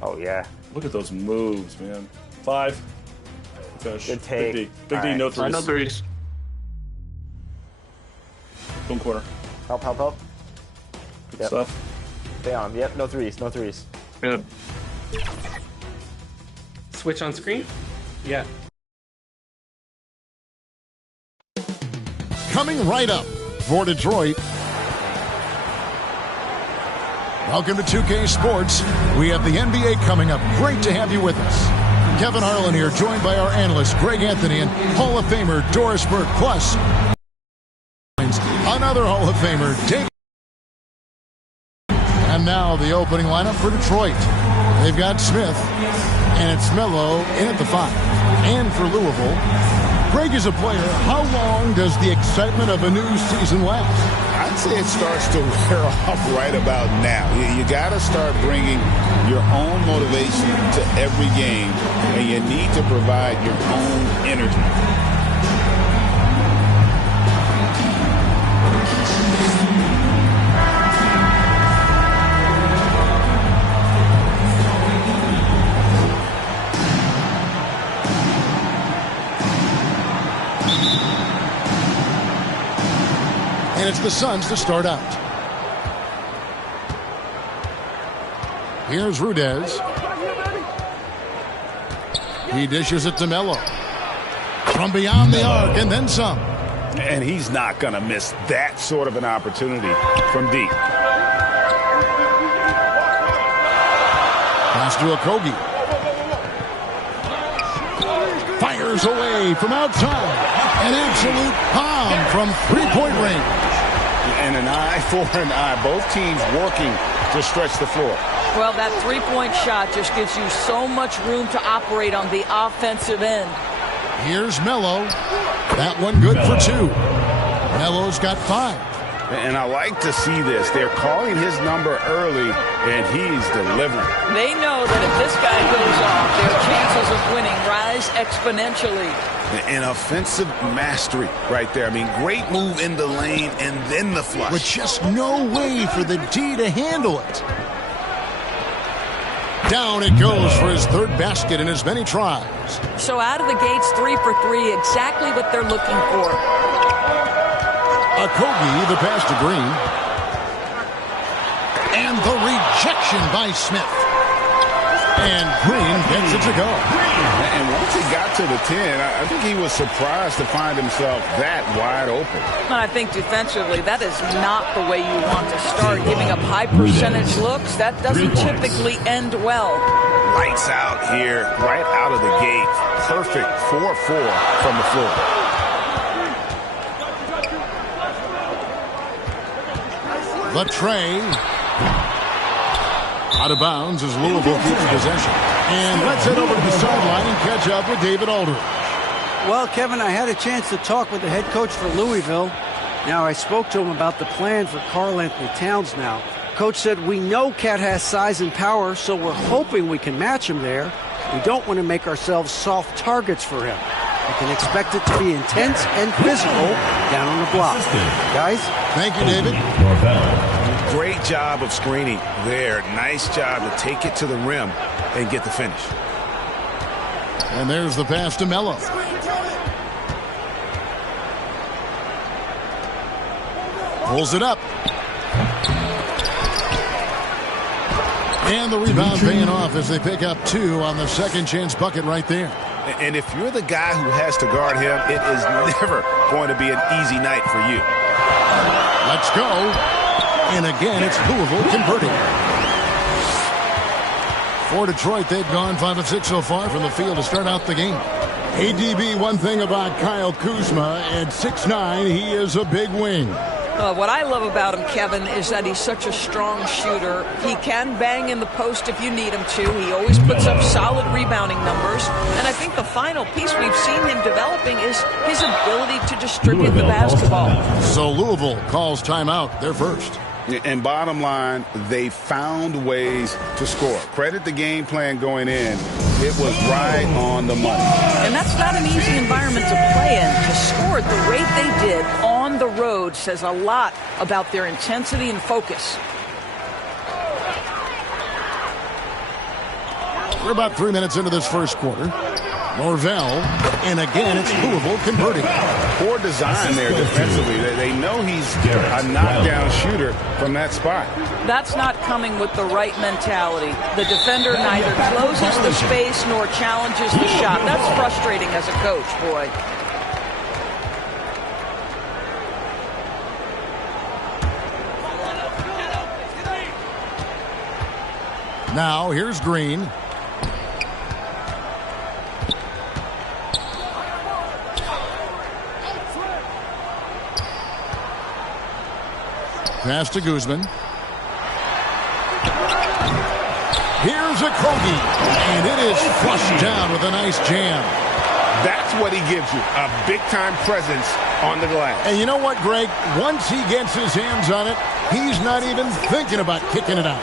Oh, yeah. Look at those moves, man. 5. Finish. Good take. Big D. Big All D, right. no threes. No threes. Boom corner. Help, help, help. Good Yep. stuff. Stay on him. Yep, no threes, no threes. Yep. Switch on screen? Yeah. Coming right up for Detroit. Welcome to 2K Sports. We have the NBA coming up. Great to have you with us. Kevin Harlan here, joined by our analyst Greg Anthony and Hall of Famer Doris Burke. Plus, another Hall of Famer, Dave. And now the opening lineup for Detroit. They've got Smith, and it's Melo in at the 5. And for Louisville, Greg is a player. How long does the excitement of a new season last? I'd say it starts to wear off right about now. You got to start bringing your own motivation to every game, and you need to provide your own energy. And it's the Suns to start out. Here's Rudez. He dishes it to Melo. From beyond the arc and then some. And he's not going to miss that sort of an opportunity from deep. Pass to Okogie. Fires away from outside. An absolute bomb from three-point range. And an eye for an eye. Both teams working to stretch the floor. Well, that three-point shot just gives you so much room to operate on the offensive end. Here's Melo. That one good for 2. Melo's got 5. And I like to see this. They're calling his number early, and he's delivering. They know that if this guy goes off, their chances of winning rise exponentially. An offensive mastery right there. I mean, great move in the lane and then the flush. With just no way for the D to handle it. Down it goes for his 3rd basket in as many tries. So out of the gates, 3 for 3, exactly what they're looking for. Okogie, the pass to Green. And the rejection by Smith. And Green gets it to go. And once he got to the 10, I think he was surprised to find himself that wide open. And I think defensively, that is not the way you want to start. Giving up high percentage looks, that doesn't typically end well. Lights out here, right out of the gate. Perfect 4-4 from the floor. The tray. Out of bounds as Louisville keeps possession. And let's head over to the sideline and catch up with David Aldridge. Well, Kevin, I had a chance to talk with the head coach for Louisville. Now, I spoke to him about the plan for Karl Anthony Towns now. Coach said, we know Cat has size and power, so we're hoping we can match him there. We don't want to make ourselves soft targets for him. We can expect it to be intense and physical down on the block. Guys? Thank you, David. Great job of screening there. Nice job to take it to the rim and get the finish. And there's the pass to Melo. Pulls it up. And the rebound paying off as they pick up 2 on the second chance bucket right there. And if you're the guy who has to guard him, it is never going to be an easy night for you. Let's go. And again, it's Louisville converting. For Detroit, they've gone 5 of 6 so far from the field to start out the game. ADB, one thing about Kyle Kuzma, at 6'9", he is a big wing. What I love about him, Kevin, is that he's such a strong shooter. He can bang in the post if you need him to. He always puts up solid rebounding numbers. And I think the final piece we've seen him developing is his ability to distribute the basketball. So Louisville calls timeout, their first. And bottom line, they found ways to score. Credit the game plan going in. It was right on the money. And that's not an easy environment to play in. To score at the rate they did on the road says a lot about their intensity and focus. We're about 3 minutes into this first quarter. Norvell, and again, it's Louisville converting. Poor design there defensively. They know he's a knockdown shooter from that spot. That's not coming with the right mentality. The defender neither closes the space nor challenges the shot. That's frustrating as a coach, boy. Now, here's Green. Pass to Guzman. Here's a Kogi, and it is flushed down with a nice jam. That's what he gives you, a big-time presence on the glass. And you know what, Greg? Once he gets his hands on it, he's not even thinking about kicking it out.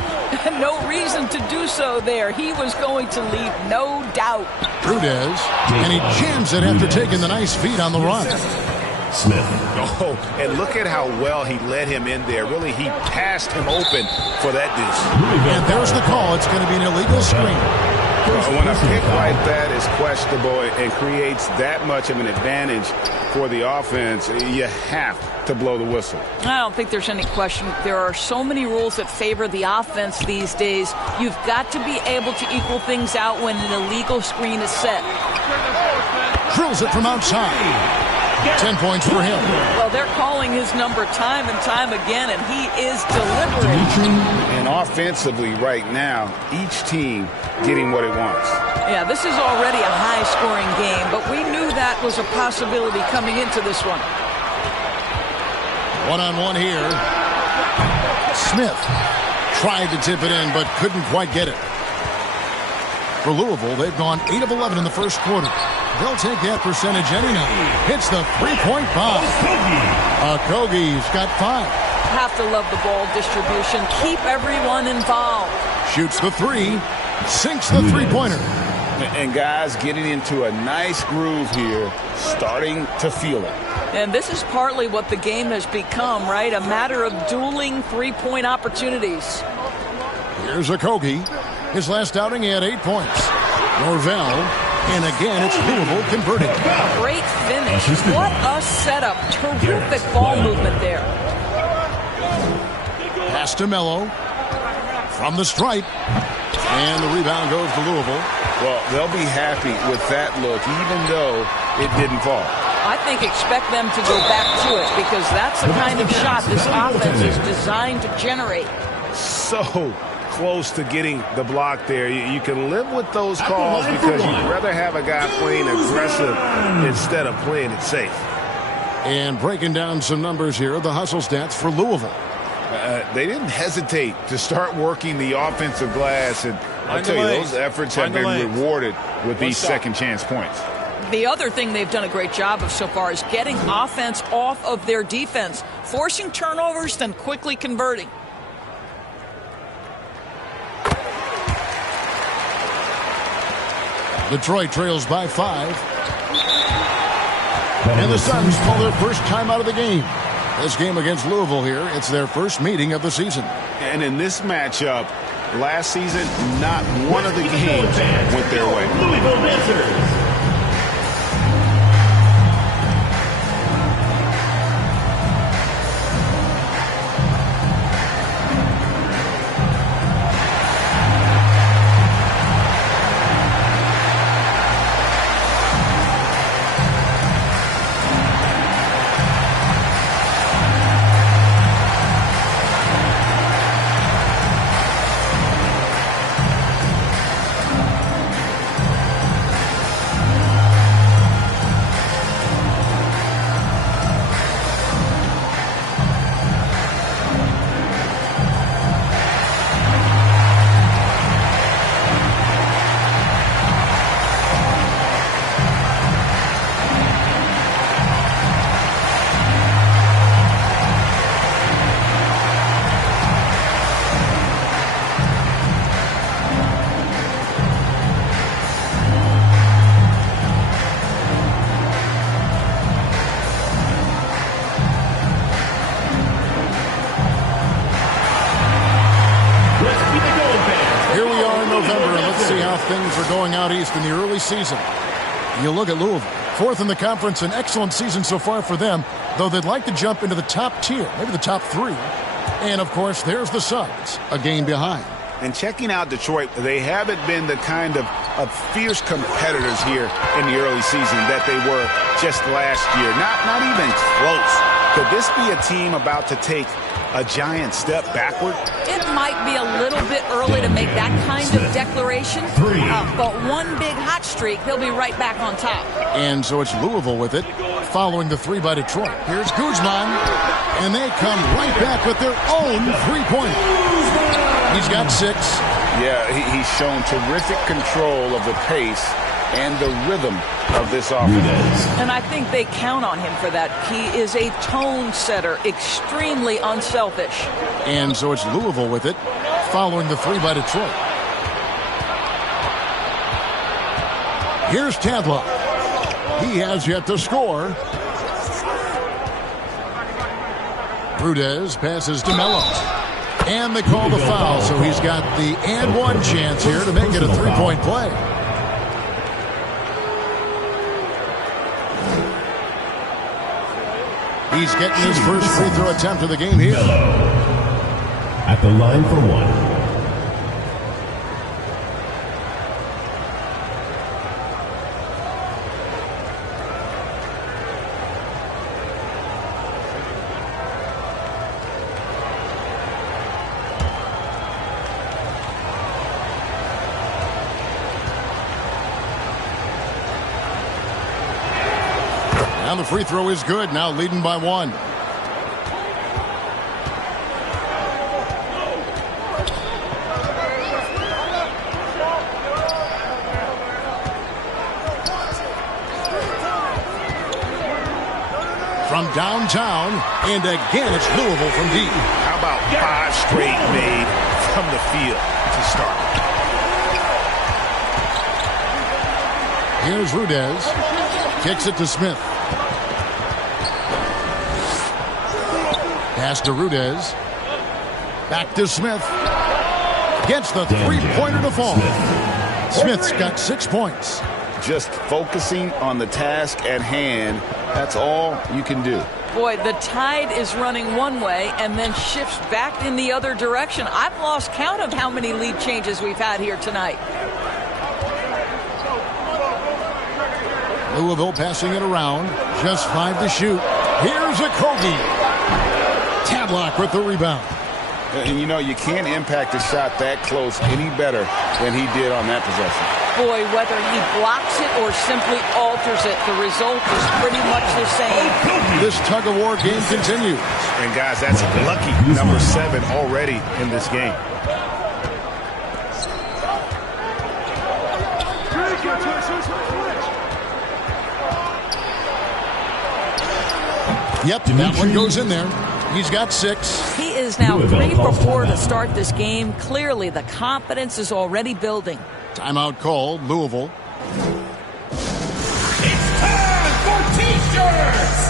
No reason to do so there. He was going to leave, no doubt. Trudez, and he jams it after taking the nice feed on the run. Smith. Oh, and look at how well he led him in there. Really, he passed him open for that deuce. And there's the call. It's going to be an illegal screen. When a pick like that is questionable and creates that much of an advantage for the offense, you have to blow the whistle. I don't think there's any question. There are so many rules that favor the offense these days. You've got to be able to equal things out when an illegal screen is set. Drills it from outside. 10 points for him. Well, they're calling his number time and time again, and he is delivering. And offensively right now, each team getting what it wants. Yeah, this is already a high-scoring game, but we knew that was a possibility coming into this one. One-on-one here. Smith tried to tip it in, but couldn't quite get it. For Louisville, they've gone 8 of 11 in the first quarter. They'll take that percentage any night. Hits the three-point bomb. Okogie's got 5. Have to love the ball distribution. Keep everyone involved. Shoots the 3. Sinks the three-pointer. And guys getting into a nice groove here, starting to feel it. And this is partly what the game has become, right? A matter of dueling three-point opportunities. Here's Okogie. His last outing, he had 8 points. Norvell, and again, it's Louisville converting. Great finish. What a setup. Terrific ball movement there. Pass to Melo. From the stripe. And the rebound goes to Louisville. Well, they'll be happy with that look, even though it didn't fall. I think expect them to go back to it because that's the kind of shot this offense is designed to generate. So close to getting the block there. You can live with those calls because you'd rather have a guy playing aggressive instead of playing it safe. And breaking down some numbers here, the hustle stats for Louisville. They didn't hesitate to start working the offensive glass, and I'll tell you, those efforts have been rewarded with these second chance points. The other thing they've done a great job of so far is getting offense off of their defense, forcing turnovers, then quickly converting. Detroit trails by 5. And the Suns call their first time out of the game. This game against Louisville here, it's their first meeting of the season. And in this matchup, last season, not one of the games went their way. Louisville Lancers. Let's see how things are going out east in the early season. You look at Louisville, 4th in the conference, an excellent season so far for them, though they'd like to jump into the top tier, maybe the top 3. And, of course, there's the Suns, a game behind. And checking out Detroit, they haven't been the kind of fierce competitors here in the early season that they were just last year. Not even close. Could this be a team about to take a giant step backward? It might be a little bit early to make that kind of declaration, but one big hot streak, they'll be right back on top. And so it's Louisville with it, following the 3 by Detroit. Here's Guzman, and they come right back with their own 3-pointer. He's got 6. Yeah, he's shown terrific control of the pace and the rhythm of this offense. And I think they count on him for that. He is a tone setter, extremely unselfish. And so it's Louisville with it, following the 3 by Detroit. Here's Tadlock. He has yet to score. Rudez passes to Melo. And they call the foul, so he's got the and one chance here to make it a 3-point play. He's getting his first free throw attempt of the game here. At the line for 1. And the free throw is good, now leading by 1. From downtown, and again it's Louisville from deep. How about 5 straight made from the field to start? Here's Rudez. Kicks it to Smith. Pass to Rudez. Back to Smith. Gets the 3-pointer to fall. Smith's got 6 points. Just focusing on the task at hand, that's all you can do. Boy, the tide is running one way and then shifts back in the other direction. I've lost count of how many lead changes we've had here tonight. Louisville passing it around. Just 5 to shoot. Here's a Kogi. Tadlock with the rebound. And you know, you can't impact a shot that close any better than he did on that possession. Boy, whether he blocks it or simply alters it, the result is pretty much the same. This tug-of-war game continues. And guys, that's lucky number 7 already in this game. Yep, that one goes in there. He's got 6. He is now 3 for 4 to start this game. Clearly, the confidence is already building. Timeout called, Louisville. It's time for T-shirts!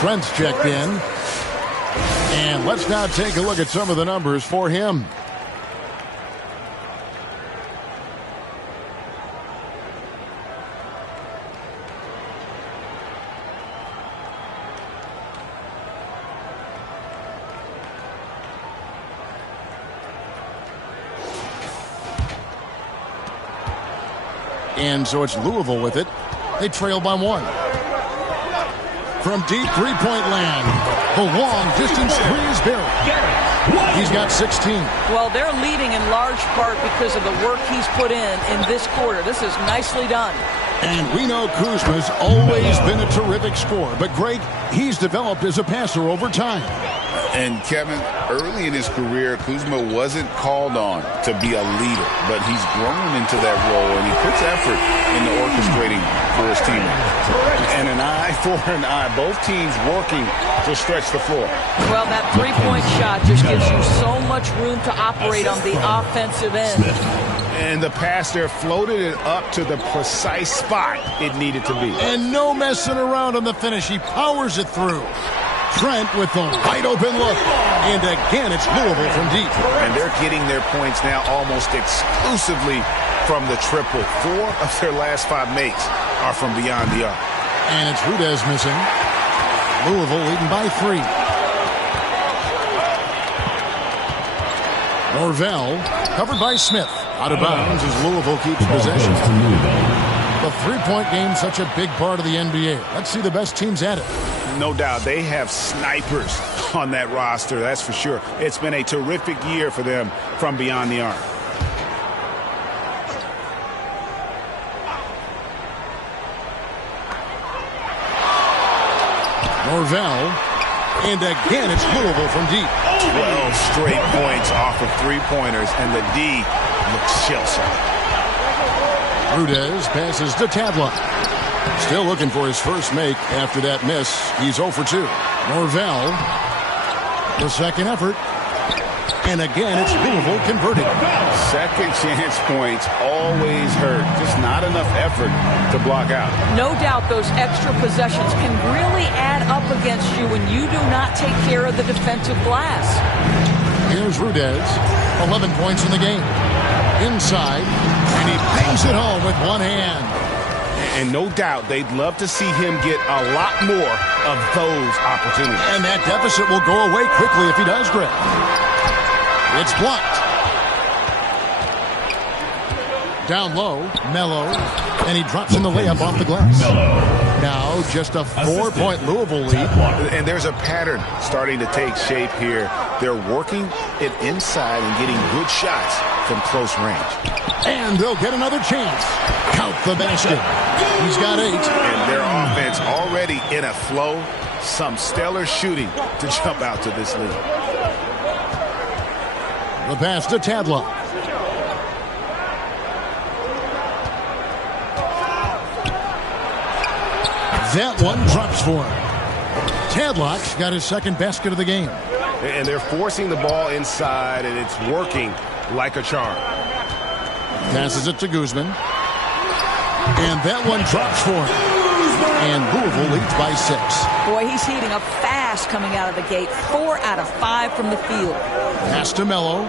Trent's checked in. And let's now take a look at some of the numbers for him. And so it's Louisville with it. They trail by 1. From deep three-point land, the long-distance three is buried. He's got 16. Well, they're leading in large part because of the work he's put in this quarter. This is nicely done. And we know Kuzma's always been a terrific scorer. But, Greg, he's developed as a passer over time. And, Kevin, early in his career, Kuzma wasn't called on to be a leader, but he's grown into that role, and he puts effort into orchestrating for his teammates. And an eye for an eye. Both teams working to stretch the floor. Well, that three-point shot just gives you so much room to operate on the offensive end. And the pass there floated it up to the precise spot it needed to be. And no messing around on the finish. He powers it through. Trent with the wide-open look. And again, it's Louisville from deep. And they're getting their points now almost exclusively from the triple. 4 of their last 5 makes are from beyond the arc. And it's Rudez missing. Louisville leading by 3. Norvell covered by Smith. Out of bounds as Louisville keeps possession. The three-point game such a big part of the NBA. Let's see the best teams at it. No doubt. They have snipers on that roster, that's for sure. It's been a terrific year for them from beyond the arc. Norvell. And again, it's Louisville from deep. 12 straight points off of three-pointers, and the D looks shell-shocked. Rudez passes to Tadlock. Still looking for his first make after that miss. He's 0 for 2. Norvell, the second effort. And again, it's Louisville converting. Second chance points always hurt. Just not enough effort to block out. No doubt those extra possessions can really add up against you when you do not take care of the defensive glass. Here's Rudez, 11 points in the game. Inside, and he bangs it home with one hand. And no doubt they'd love to see him get a lot more of those opportunities. And that deficit will go away quickly if he does, Greg. It's blocked. Down low, Melo, and he drops in the layup off the glass. Now just a 4-point Louisville lead. And there's a pattern starting to take shape here. They're working it inside and getting good shots from close range. And they'll get another chance. Count the basket. He's got 8. And their offense already in a flow. Some stellar shooting to jump out to this lead. The pass to Tadlock. That one drops for him. Tadlock's got his second basket of the game. And they're forcing the ball inside, and it's working like a charm. Passes it to Guzman. And that one drops for him. And Louisville leads by 6. Boy, he's heating up fast coming out of the gate. 4 out of 5 from the field. Pass to Melo.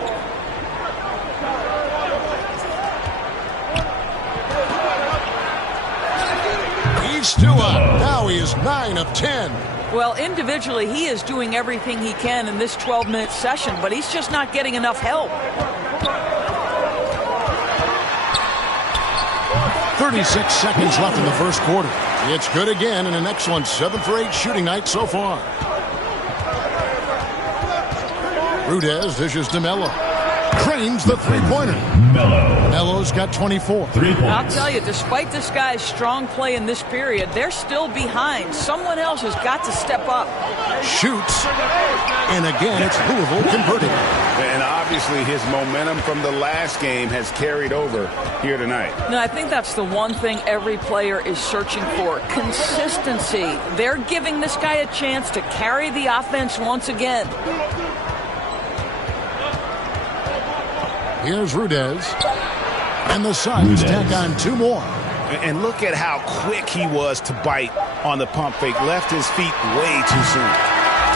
He's still up. Now he is 9 of 10. Well, individually, he is doing everything he can in this 12-minute session, but he's just not getting enough help. 36 seconds left in the first quarter. It's good again and an excellent 7 for 8 shooting night so far. Rudez dishes to Melo. Cranes the three-pointer. Melo's got 24. I'll tell you, despite this guy's strong play in this period, they're still behind. Someone else has got to step up. Shoots. And again, it's Louisville converting. And obviously his momentum from the last game has carried over here tonight. No, I think that's the one thing every player is searching for. Consistency. They're giving this guy a chance to carry the offense once again. Here's Rudez. And the Suns tack on 2 more. And look at how quick he was to bite on the pump fake. Left his feet way too soon.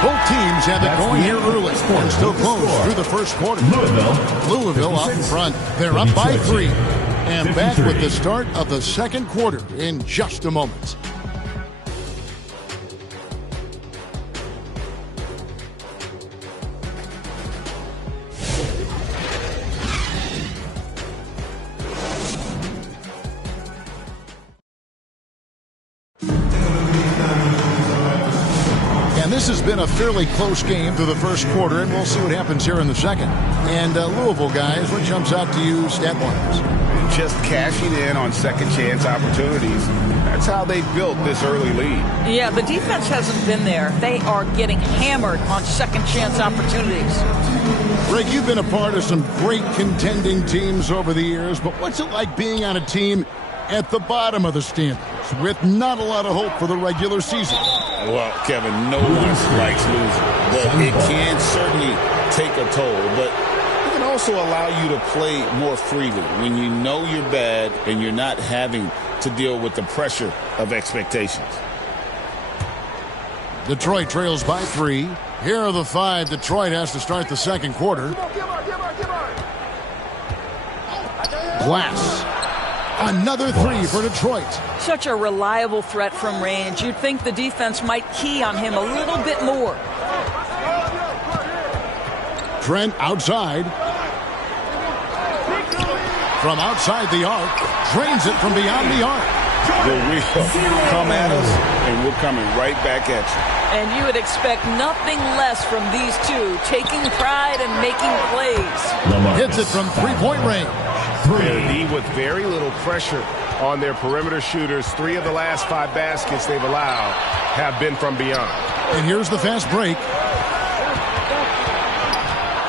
Both teams have it going here early and still close through the first quarter. Louisville out in front. They're up by 3. And back with the start of the second quarter in just a moment. This has been a fairly close game through the first quarter, and we'll see what happens here in the second. And Louisville, guys, what jumps out to you stat-wise? Just cashing in on second-chance opportunities. That's how they built this early lead. Yeah, the defense hasn't been there. They are getting hammered on second-chance opportunities. Greg, you've been a part of some great contending teams over the years, but what's it like being on a team at the bottom of the standings with not a lot of hope for the regular season? Well, Kevin, no one likes losing, but it can certainly take a toll. But it can also allow you to play more freely when you know you're bad and you're not having to deal with the pressure of expectations. Detroit trails by 3. Here are the 5 Detroit has to start the second quarter. Glass. Another 3 for Detroit. Such a reliable threat from range. You'd think the defense might key on him a little bit more. Trent outside. From outside the arc. Drains it from beyond the arc. We'll come at us, and we're coming right back at you. And you would expect nothing less from these two, taking pride and making plays. Hits it from three-point range. D with very little pressure on their perimeter shooters. 3 of the last 5 baskets they've allowed have been from beyond. And here's the fast break.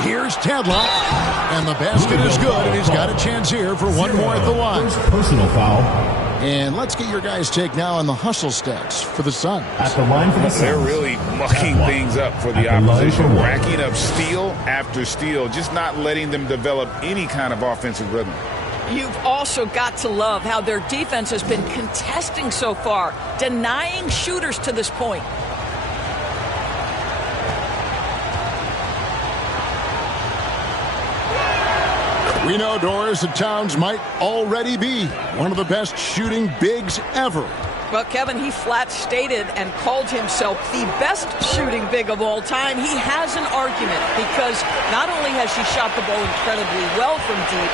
Here's Tadlock. And the basket is good, and he's got a chance here for one more at the line. Personal foul. And let's get your guys' take now on the hustle stats for the Suns. At the line for the Suns. They're really mucking things up for the opposition, racking up steal after steal, just not letting them develop any kind of offensive rhythm. You've also got to love how their defense has been contesting so far, denying shooters to this point. We know, Doris, that Towns might already be one of the best shooting bigs ever. Well, Kevin, he flat stated and called himself the best shooting big of all time. He has an argument because not only has he shot the ball incredibly well from deep,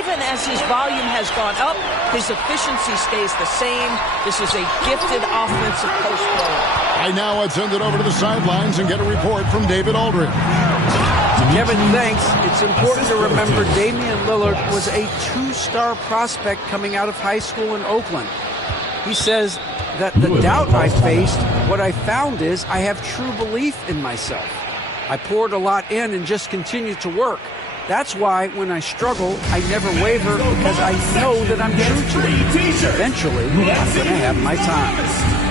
even as his volume has gone up, his efficiency stays the same. This is a gifted offensive post player. Right now, let's send it over to the sidelines and get a report from David Aldridge. Kevin, thanks. It's important to remember Damian Lillard was a 2-star prospect coming out of high school in Oakland. He says that the doubt I faced, what I found is I have true belief in myself. I poured a lot in and just continued to work. That's why when I struggle, I never waver because I know that I'm true to it. Eventually, I'm going to have my time.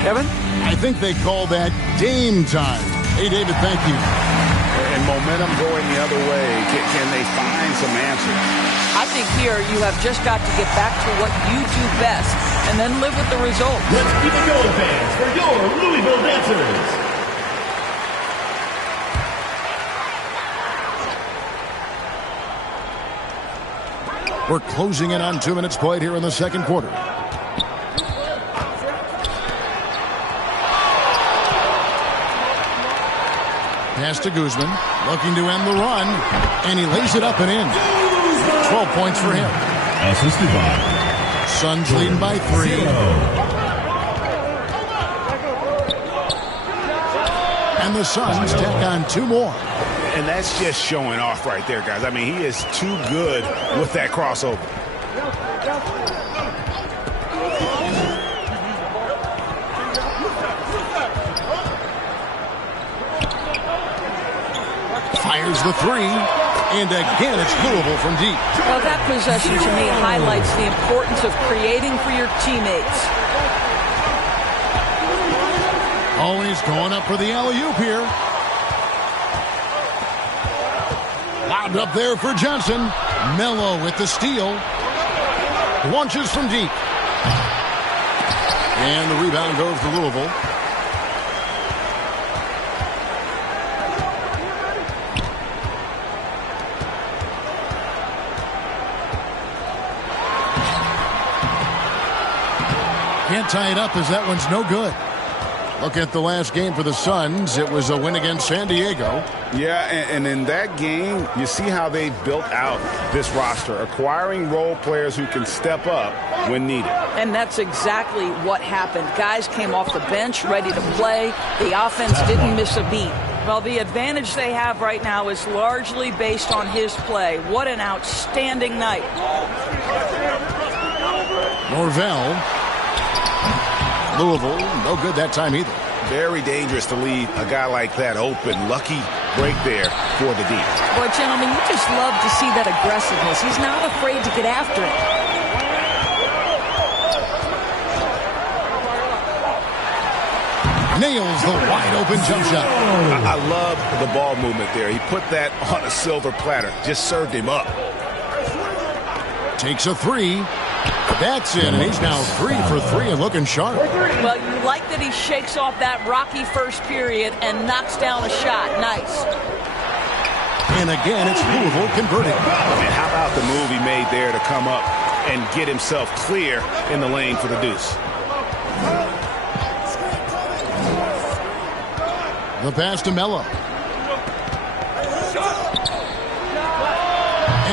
Kevin? I think they call that Dame time. Hey, David, thank you. And momentum going the other way. Can they find some answers? I think here you have just got to get back to what you do best and then live with the result. Let's keep it going, fans, for your Louisville Dancers. We're closing in on 2 minutes played here in the second quarter. Pass to Guzman, looking to end the run, and he lays it up and in. 12 points for him. Assisted by Suns leading by 3. And the Suns tack on 2 more. And that's just showing off right there, guys. I mean, he is too good with that crossover. Fires the 3, and again it's Louisville from deep. Well, that possession to me highlights the importance of creating for your teammates. Always going up for the alley-oop here. Lobbed up there for Johnson. Melo with the steal. Launches from deep. And the rebound goes to Louisville. Can't tie it up as that one's no good. Look at the last game for the Suns. It was a win against San Diego. Yeah, and in that game, you see how they built out this roster, acquiring role players who can step up when needed. And that's exactly what happened. Guys came off the bench ready to play. The offense didn't miss a beat. Well, the advantage they have right now is largely based on his play. What an outstanding night. Norvell. Louisville, no good that time either. Very dangerous to leave a guy like that open. Lucky break there for the D. Boy, gentlemen, you just love to see that aggressiveness. He's not afraid to get after it. Nails the wide-open jump shot. I love the ball movement there. He put that on a silver platter. Just served him up. Takes a three. That's in, and he's now 3 for 3 and looking sharp. Well, you like that he shakes off that rocky first period and knocks down a shot. Nice. And again, it's Louisville converting. And how about the move he made there to come up and get himself clear in the lane for the deuce? The pass to Melo.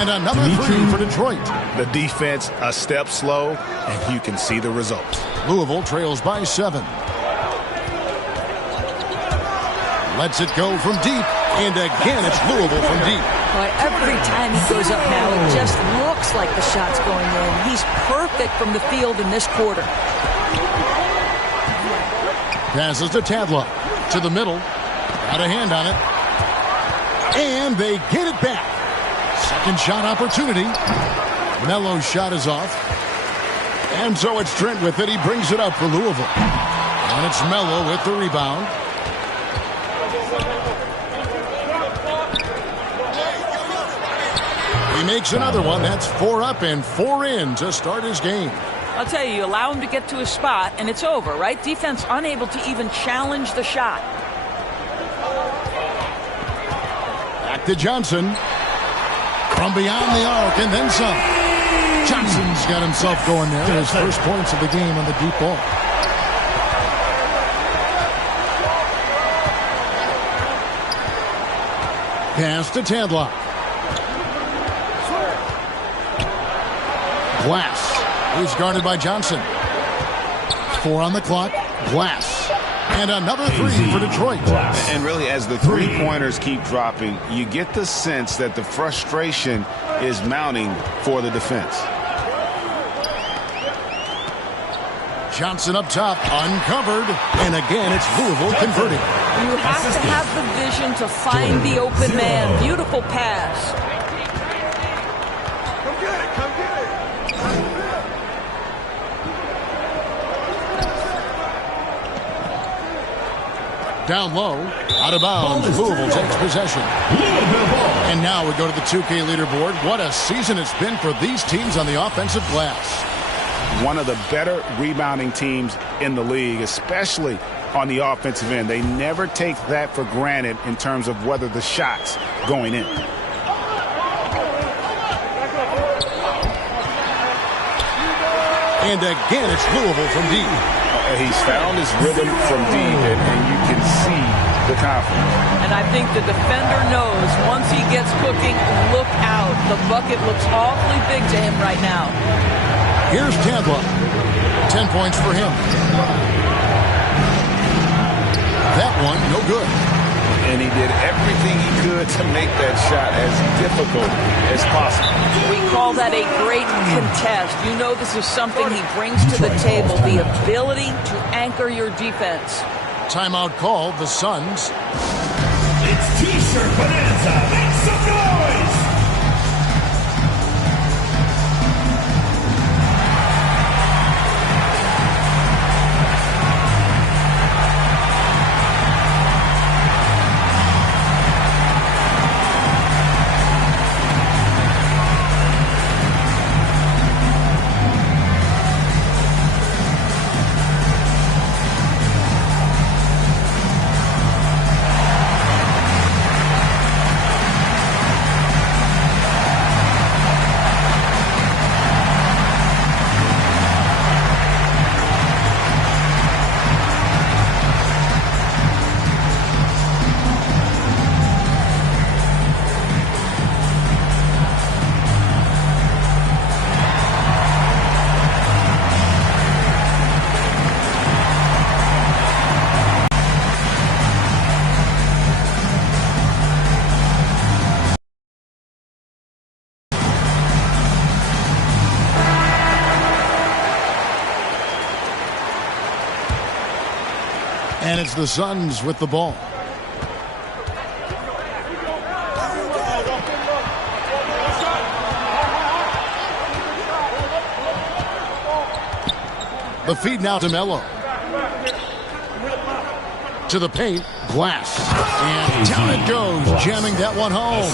And another 3 for Detroit. The defense a step slow, and you can see the results. Louisville trails by 7. Lets it go from deep. And again, it's Louisville from deep. Boy, every time he goes up now, it just looks like the shot's going in. He's perfect from the field in this quarter. Passes to Tadlock. To the middle. Got a hand on it. And they get it back. Second shot opportunity. Melo's shot is off. And so it's Trent with it. He brings it up for Louisville. And it's Melo with the rebound. He makes another one. That's 4 up and 4 in to start his game. I'll tell you, you allow him to get to his spot, and it's over, right? Defense unable to even challenge the shot. Back to Johnson. From beyond the arc, and then some. Johnson's got himself going there. His first points of the game on the deep ball. Pass to Tadlock. Glass. He's guarded by Johnson. 4 on the clock. Glass. And another 3 for Detroit. And really, as the three-pointers keep dropping, you get the sense that the frustration is mounting for the defense. Johnson up top, uncovered. And again, it's Louisville converting. You have to have the vision to find the open man. Beautiful pass. Down low, out of bounds. Louisville takes possession. And now we go to the 2K leaderboard. What a season it's been for these teams on the offensive glass. One of the better rebounding teams in the league, especially on the offensive end. They never take that for granted in terms of whether the shot's going in. And again, it's Louisville from deep. He's found his rhythm from deep, and you can see the confidence. And I think the defender knows once he gets cooking, look out. The bucket looks awfully big to him right now. Here's Tadlock. 10 points for him. That one, no good. And he did everything he could to make that shot as difficult as possible. We call that a great contest. You know this is something he brings to the table, the ability to anchor your defense. Timeout called, the Suns. It's T-shirt Bonanza. Make some noise! And it's the Suns with the ball. The feed now to Melo. To the paint, Glass. And down it goes, jamming that one home.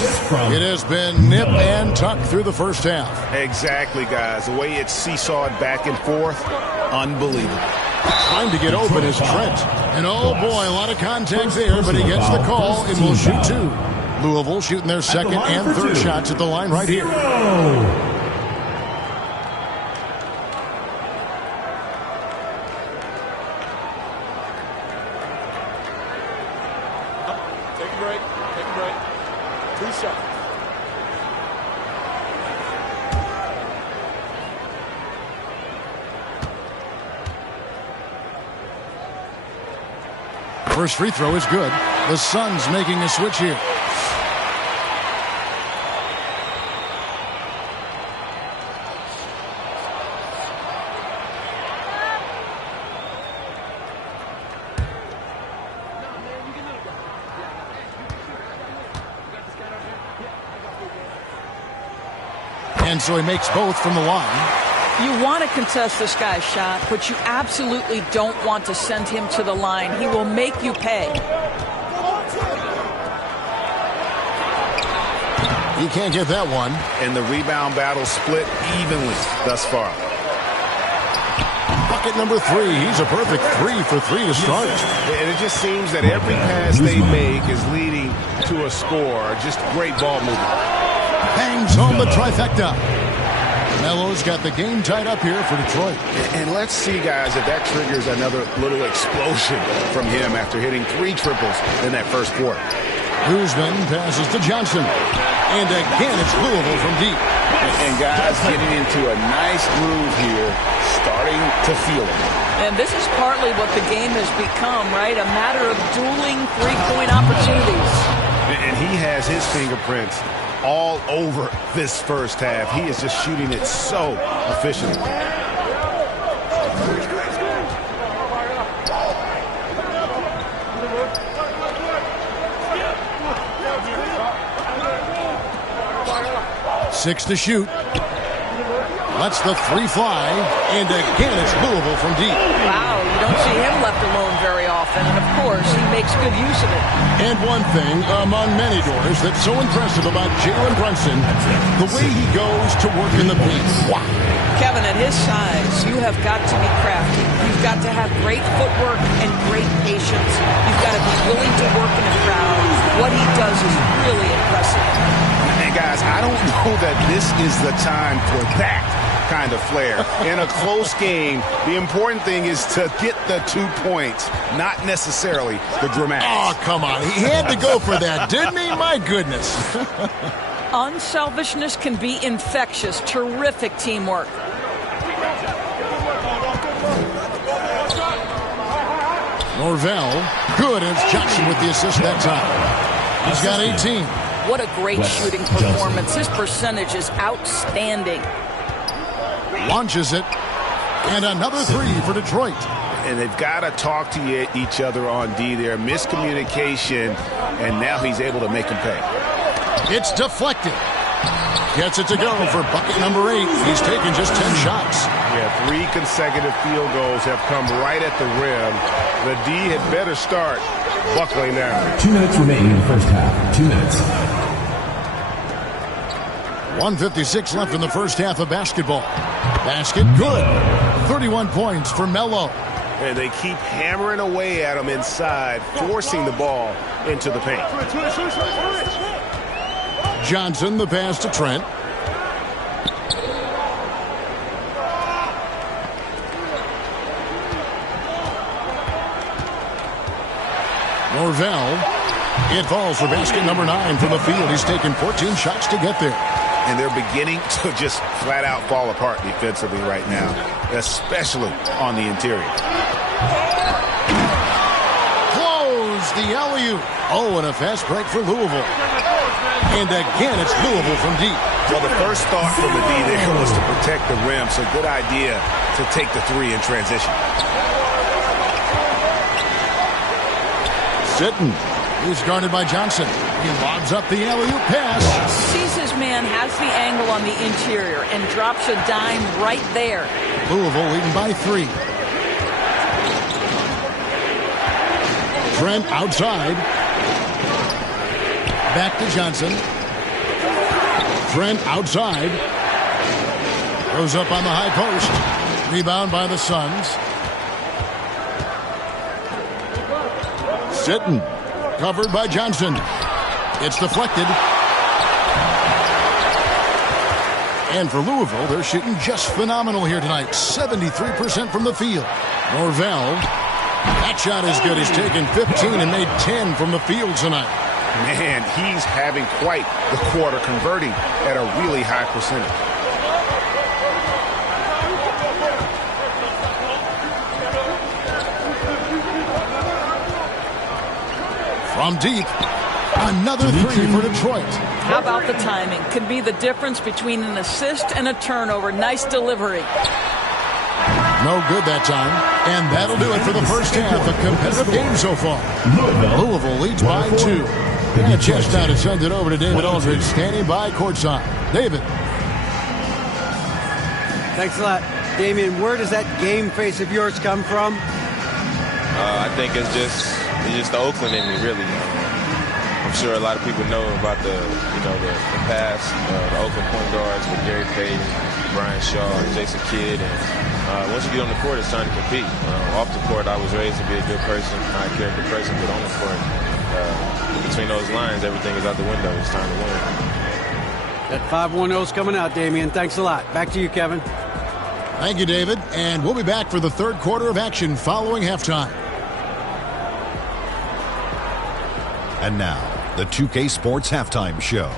It has been nip and tuck through the first half. Exactly, guys. The way it's seesawed back and forth, unbelievable. Time to get open is Trent. And oh boy, a lot of contact there, but he gets the call and will shoot two. Louisville shooting their second and third shots at the line right here. Take a break. Take a break. 2 shots. First free throw is good. The Suns making a switch here. And so he makes both from the line. You want to contest this guy's shot, but you absolutely don't want to send him to the line. He will make you pay. He can't get that one. And the rebound battle split evenly thus far. Bucket number 3. He's a perfect 3 for 3 to start. And it just seems that every pass they make is leading to a score. Just great ball movement. Bangs home the trifecta. Melo's got the game tied up here for Detroit. And let's see, guys, if that triggers another little explosion from him after hitting 3 triples in that first quarter. Guzman passes to Johnson. And again, it's Louisville from deep. And guys getting into a nice groove here, starting to feel it. And this is partly what the game has become, right? A matter of dueling three-point opportunities. And he has his fingerprints all over this first half. He is just shooting it so efficiently. Six to shoot. Lets the 3 fly. And again, it's Louisville from deep. Wow, you don't see him left alone very often. And, of course, he makes good use of it. And one thing among many doors that's so impressive about Jalen Brunson, the way he goes to work in the paint. Wow. Kevin, at his size, you have got to be crafty. You've got to have great footwork and great patience. You've got to be willing to work in a crowd. What he does is really impressive. And, guys, I don't know that this is the time for that kind of flair. In a close game, the important thing is to get the 2 points, not necessarily the dramatics. Oh, come on. He had to go for that, didn't he? My goodness. Unselfishness can be infectious. Terrific teamwork. Norvell, good, and it's Johnson with the assist that time. He's got 18. What a great shooting performance. His percentage is outstanding. Launches it, and another 3 for Detroit. And they've got to talk to each other on D there. Miscommunication, and now he's able to make him pay. It's deflected. Gets it to go for bucket number 8. He's taken just 10 shots. Yeah, 3 consecutive field goals have come right at the rim. The D had better start buckling down. 2 minutes remaining in the first half. 2 minutes. 1:56 left in the first half of basketball. Basket good. 31 points for Melo. And they keep hammering away at him inside, forcing the ball into the paint. Johnson, the pass to Trent. Norvell. It falls for basket number 9 from the field. He's taken 14 shots to get there. And they're beginning to just flat out fall apart defensively right now, especially on the interior. Close the alley-oop. Oh, and a fast break for Louisville. And again, it's Louisville from deep. Well, the first thought from the D there was to protect the rim, so good idea to take the 3 in transition. Sitton. He's guarded by Johnson. He lobs up the alley-oop pass. Sees his man, has the angle on the interior, and drops a dime right there. Louisville leading by 3. Trent outside. Back to Johnson. Trent outside. Goes up on the high post. Rebound by the Suns. Sitton. Covered by Johnson. It's deflected. And for Louisville, they're shooting just phenomenal here tonight. 73% from the field. Norvell. That shot is good. He's taken 15 and made 10 from the field tonight. Man, he's having quite the quarter, converting at a really high percentage. From deep, another 3 for Detroit. How about the timing? Could be the difference between an assist and a turnover. Nice delivery. No good that time. And that'll do it for the first half. A competitive game so far. Louisville leads by 2. And a chance now to send it over to David Aldridge, standing by courtside. David. Thanks a lot. Damian, where does that game face of yours come from? I think it's just the Oakland in me, really. I'm sure a lot of people know about the past, the Oakland point guards with Gary Payton, Brian Shaw, and Jason Kidd. And once you get on the court, it's time to compete. Off the court, I was raised to be a good person, high character person, but on the court, between those lines, everything is out the window. It's time to win. That 5-1-0 is coming out, Damian. Thanks a lot. Back to you, Kevin. Thank you, David. And we'll be back for the third quarter of action following halftime. And now, the 2K Sports Halftime Show.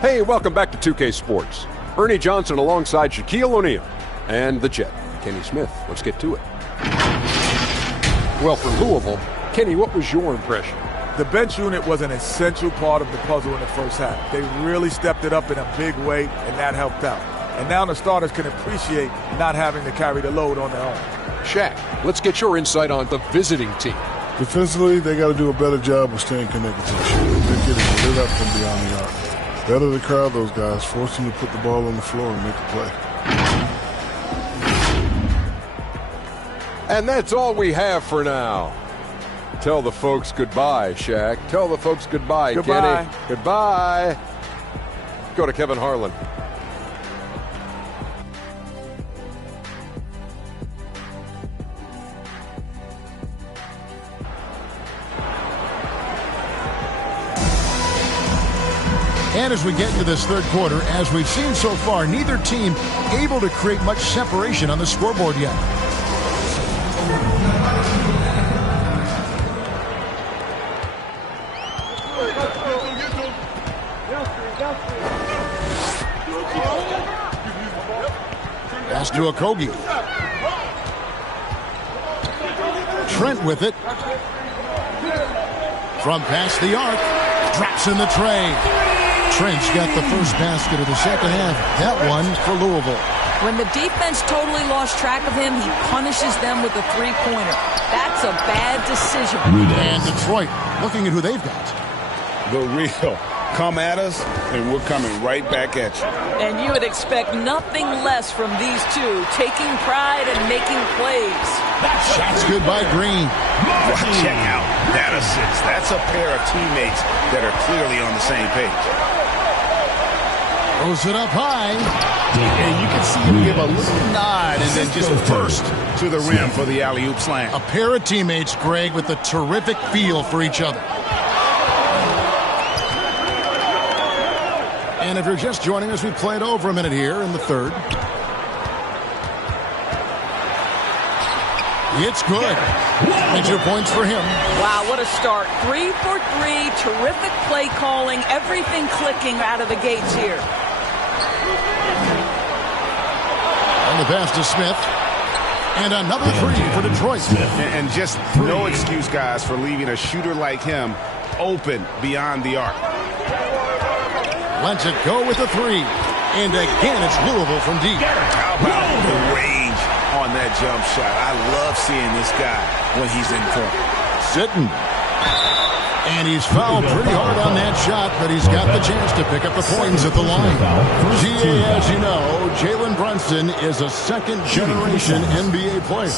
Hey, welcome back to 2K Sports. Ernie Johnson alongside Shaquille O'Neal and the Jet, Kenny Smith. Let's get to it. Well, for Louisville, Kenny, what was your impression? The bench unit was an essential part of the puzzle in the first half. They really stepped it up in a big way, and that helped out. And now the starters can appreciate not having to carry the load on their own. Shaq, let's get your insight on the visiting team. Defensively, they got to do a better job of staying connected to the shooter. They're getting lit up from beyond the arc. Better to crowd those guys, force them to put the ball on the floor and make a play. And that's all we have for now. Tell the folks goodbye, Shaq. Tell the folks goodbye, Goodbye. Kenny. Goodbye. Go to Kevin Harlan. And as we get into this third quarter, as we've seen so far, neither team able to create much separation on the scoreboard yet. Pass to Okogie. Trent with it. From past the arc. Drops in the tray. Trent's got the first basket of the second half. That one for Louisville. When the defense totally lost track of him, he punishes them with a three-pointer. That's a bad decision. And Detroit looking at who they've got. The real. Come at us, and we're coming right back at you. And you would expect nothing less from these two, taking pride and making plays. Shot's good by Green. Check out that assist. That's a pair of teammates that are clearly on the same page. Throws it up high. And you can see him give a little nod and then just burst to the rim for the alley-oop slam. A pair of teammates, Greg, with a terrific feel for each other. And if you're just joining us, we played over a minute here in the third. It's good. 22 points for him. Wow, what a start. 3 for 3, terrific play calling, everything clicking out of the gates here. On the pass to Smith. And another 3 for Detroit. And just no excuse, guys, for leaving a shooter like him open beyond the arc. Lets it go with a 3. And again, it's Louisville from deep. How about the range on that jump shot? I love seeing this guy when he's in form. Sitton And he's fouled pretty hard on that shot, but he's got the chance to pick up the points at the line. GA, as you know, Jalen Brunson is a second-generation NBA player.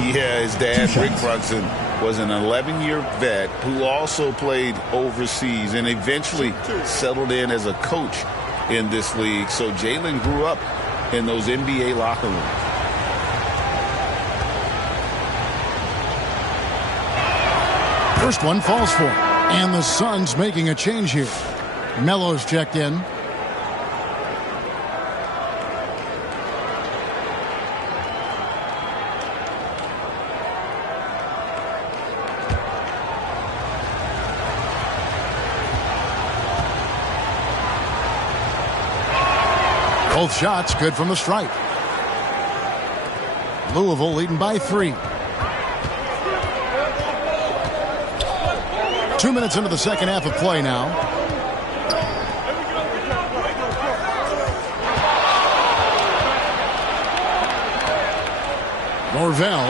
Yeah, his dad, Rick Brunson, was an 11-year vet who also played overseas and eventually settled in as a coach in this league. So Jalen grew up in those NBA locker rooms. First one falls for him. And the Suns making a change here. Melo's checked in. Both shots good from the stripe. Louisville leading by 3. 2 minutes into the second half of play now. Norvell.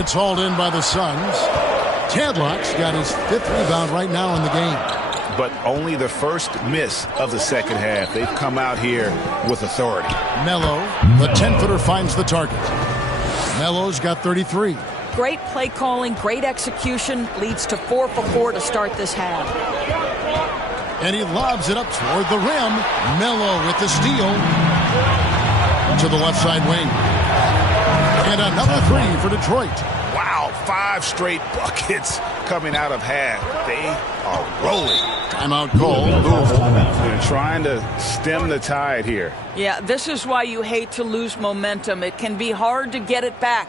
It's hauled in by the Suns. Tadlock's got his 5th rebound right now in the game. But only the first miss of the second half. They've come out here with authority. Melo, the 10-footer, finds the target. Melo's got 33. Great play calling, great execution, leads to 4 for 4 to start this half. And he lobs it up toward the rim. Melo with the steal to the left side wing. And another 3 for Detroit. Wow, 5 straight buckets coming out of half. They are rolling. Timeout call. They're trying to stem the tide here. Yeah, this is why you hate to lose momentum. It can be hard to get it back.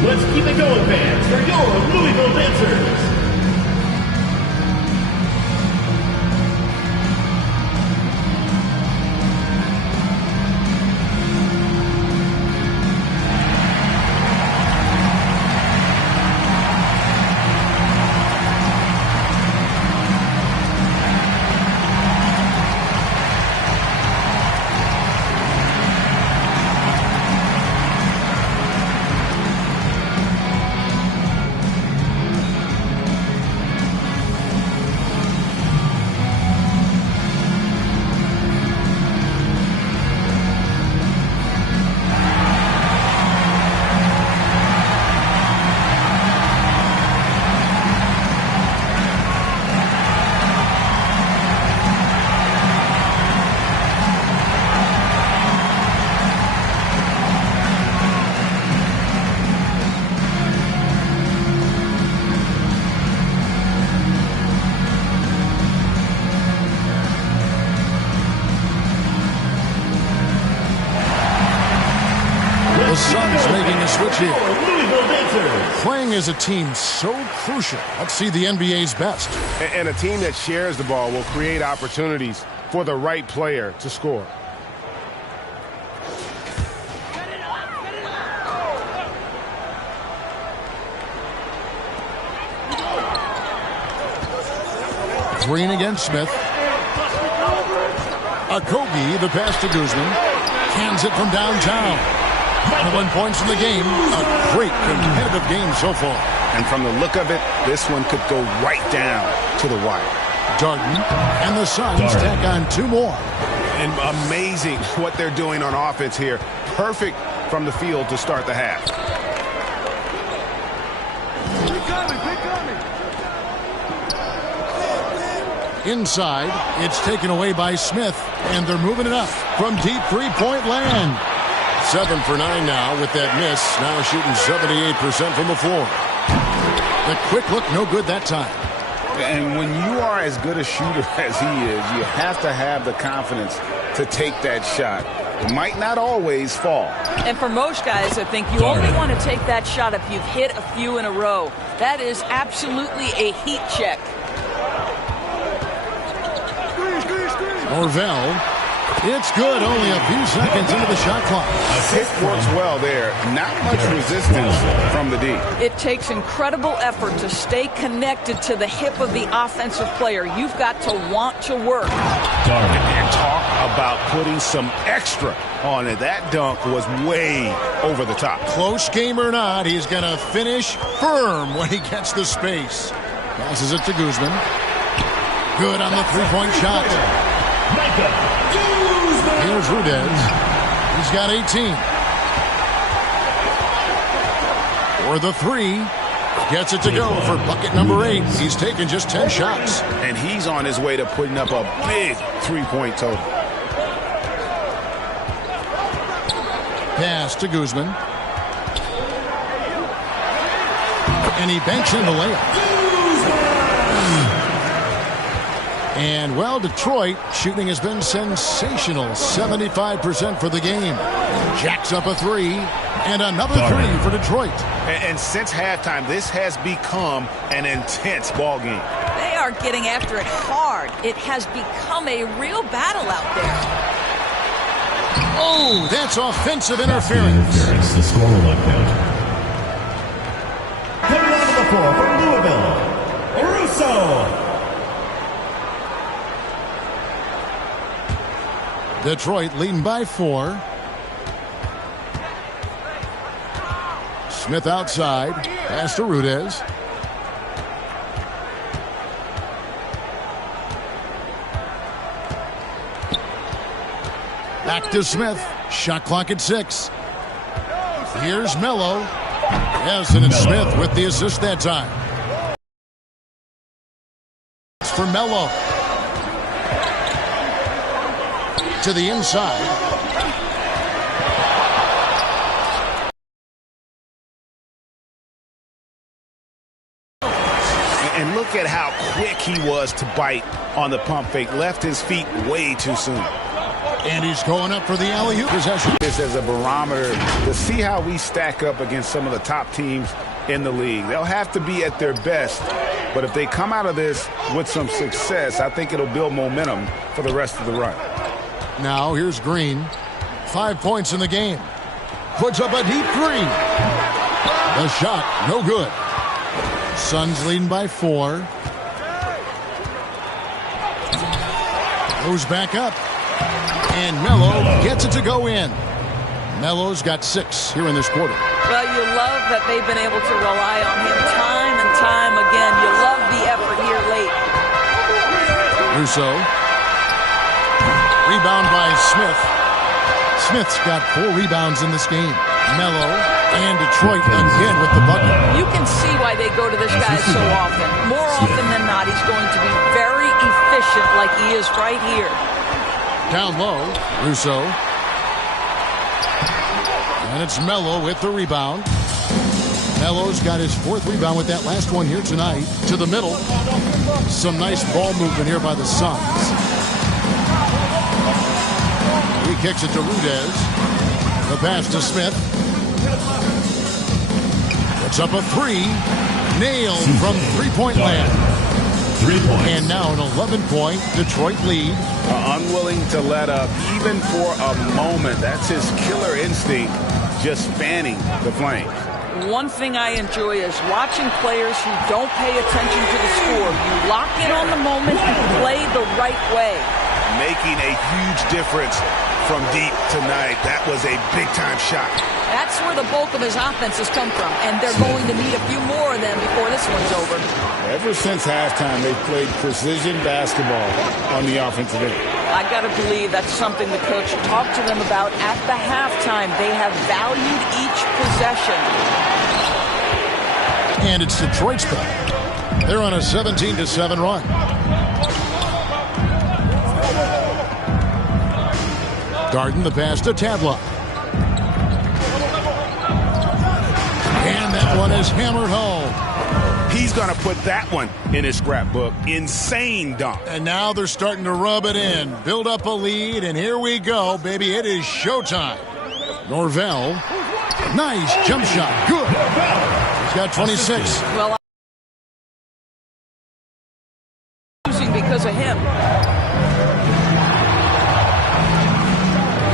Let's keep it going, fans, for your Louisville Dancers. Playing as a team so crucial. Let's see the NBA's best. And a team that shares the ball will create opportunities for the right player to score. Green against Smith. Okogie, the pass to Guzman. Cans it from downtown. 21 points in the game. A great competitive game so far. And from the look of it, this one could go right down to the wire. Darden and the Suns tack on 2 more. And amazing what they're doing on offense here. Perfect from the field to start the half. Inside, it's taken away by Smith, and they're moving it up from deep three-point land. 7 for 9 now with that miss. Now shooting 78% from the floor. The quick look, no good that time. And when you are as good a shooter as he is, you have to have the confidence to take that shot. It might not always fall. And for most guys, I think you only want to take that shot if you've hit a few in a row. That is absolutely a heat check. Norvell, it's good, only a few seconds into the shot clock. It works well there. Not much resistance from the D. It takes incredible effort to stay connected to the hip of the offensive player. You've got to want to work. talk about putting some extra on it. That dunk was way over the top. Close game or not, he's going to finish firm when he gets the space. Passes it to Guzman. Good on the three-point shot. Here's Rudez. He's got 18. For the three. Gets it to go for bucket number 8. He's taken just 10 shots. And he's on his way to putting up a big three-point total. Pass to Guzman. And he banks in the layup. And, well, Detroit shooting has been sensational. 75% for the game. Jacks up a three. And another three for Detroit. And since halftime, this has become an intense ball game. They are getting after it hard. It has become a real battle out there. Oh, that's offensive interference. The score like that. Coming out of the floor from Louisville, Russo. Detroit leading by 4. Smith outside. Pass to Rudez. Back to Smith. Shot clock at 6. Here's Melo. Yes, and it's Smith with the assist that time. It's for Melo. To the inside. And look at how quick he was to bite on the pump fake. Left his feet way too soon. And he's going up for the alley-oop possession. This as a barometer to see how we stack up against some of the top teams in the league. They'll have to be at their best. But if they come out of this with some success, I think it'll build momentum for the rest of the run. Now here's Green. 5 points in the game. Puts up a deep three. The shot, no good. Suns leading by 4. Goes back up. And Melo gets it to go in. Melo's got 6 here in this quarter. Well, you love that they've been able to rely on him time and time again. You love the effort here late. Russo. Rebound by Smith. Smith's got 4 rebounds in this game. Melo and Detroit again with the bucket. You can see why they go to this guy so often. More often than not, he's going to be very efficient like he is right here. Down low, Russo. And it's Melo with the rebound. Melo's got his 4th rebound with that last one here tonight. To the middle. Some nice ball movement here by the Suns. He kicks it to Rudez. The pass to Smith. Puts up a 3. Nailed from three-point land. 3 points. And now an 11-point Detroit lead. Unwilling to let up even for a moment. That's his killer instinct, just fanning the flames. One thing I enjoy is watching players who don't pay attention to the score. You lock in on the moment and play the right way. Making a huge difference from deep tonight. That was a big-time shot. That's where the bulk of his offense has come from, and they're going to need a few more of them before this one's over. Ever since halftime, they've played precision basketball on the offensive end. I got to believe that's something the coach talked to them about at the halftime. They have valued each possession. And it's Detroit's ball. They're on a 17-7 run. Darden the pass to Tadlock. And that one is hammered home. He's going to put that one in his scrapbook. Insane dunk. And now they're starting to rub it in. Build up a lead, and here we go, baby. It is showtime. Norvell. Nice jump shot. Good. He's got 26. Well, I'm losing because of him.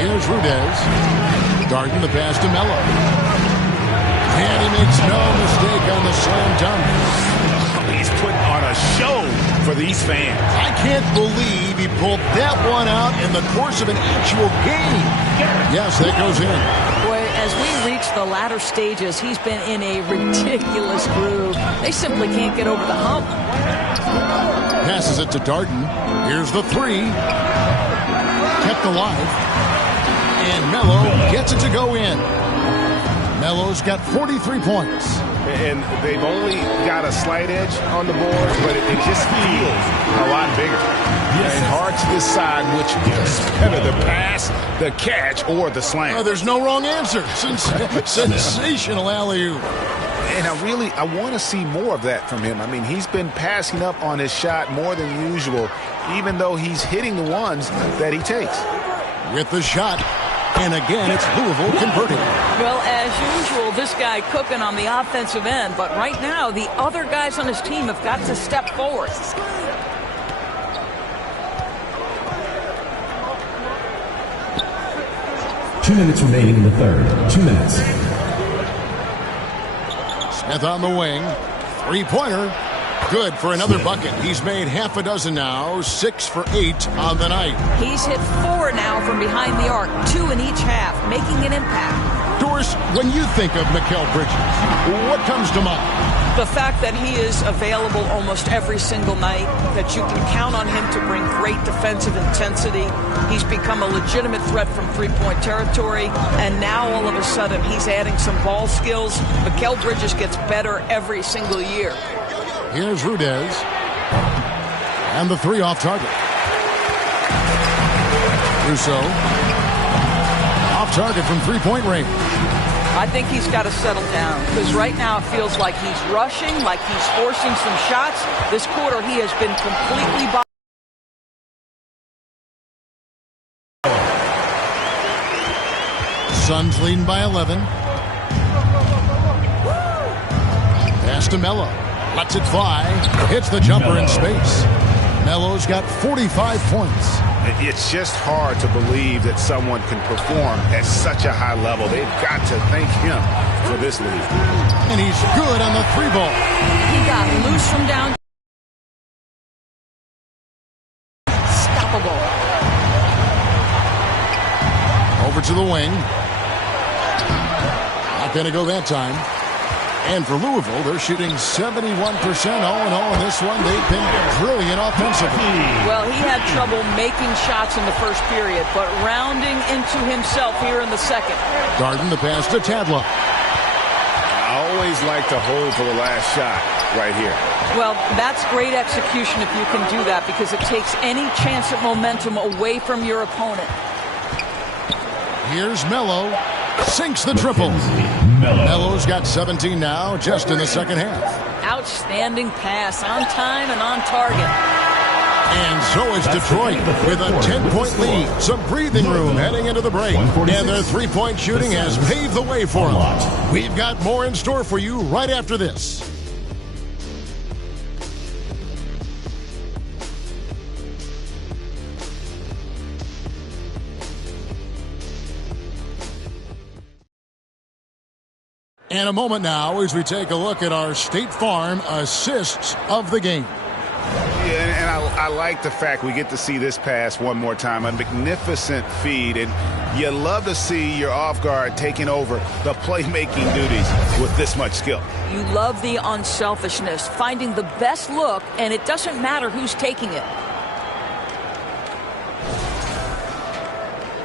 Here's Rudez. Darden the pass to Melo. And he makes no mistake on the slam dunk. He's putting on a show for these fans. I can't believe he pulled that one out in the course of an actual game. Yes, that goes in. Boy, as we reach the latter stages, he's been in a ridiculous groove. They simply can't get over the hump. Passes it to Darden. Here's the three. Kept alive. And Melo gets it to go in. Melo's got 43 points. And they've only got a slight edge on the board, but it just feels a lot bigger. And hard to decide which is better, the pass, the catch, or the slam. There's no wrong answer. Sensational alley-oop. And I want to see more of that from him. I mean, he's been passing up on his shot more than usual, even though he's hitting the ones that he takes. With the shot. And again, it's Louisville converting. Well, as usual, this guy cooking on the offensive end. But right now, the other guys on his team have got to step forward. Two minutes remaining in the third. 2 minutes. Smith on the wing. Three-pointer. Good for another bucket. He's made half a dozen now, 6 for 8 on the night. He's hit 4 now from behind the arc, 2 in each half, making an impact. Doris, when you think of Mikal Bridges, what comes to mind? The fact that he is available almost every single night, that you can count on him to bring great defensive intensity. He's become a legitimate threat from three-point territory, and now all of a sudden he's adding some ball skills. Mikal Bridges gets better every single year. Here's Rudez. And the three off target. Russo. Off target from three-point range. I think he's got to settle down, because right now it feels like he's rushing, like he's forcing some shots. This quarter he has been completely by. Suns leading by 11. Pass to Melo. Lets it fly. Hits the jumper in space. Melo's got 45 points. It's just hard to believe that someone can perform at such a high level. They've got to thank him for this lead. And he's good on the three ball. He got loose from down. Stoppable. Over to the wing. Not going to go that time. And for Louisville, they're shooting 71% all in all in this one. They've been brilliant offensively. Well, he had trouble making shots in the first period, but rounding into himself here in the second. Darden the pass to Tadlock. I always like to hold for the last shot right here. Well, that's great execution if you can do that, because it takes any chance at momentum away from your opponent. Here's Melo. Sinks the triple. Melo's got 17 now, just in the second half. Outstanding pass, on time and on target. And so is Detroit with a 10-point lead. Some breathing room heading into the break. And their three-point shooting has paved the way for them. We've got more in store for you right after this. And a moment now as we take a look at our State Farm assists of the game. Yeah, and I like the fact we get to see this pass one more time. A magnificent feed, and you love to see your off guard taking over the playmaking duties with this much skill. You love the unselfishness, finding the best look, and it doesn't matter who's taking it.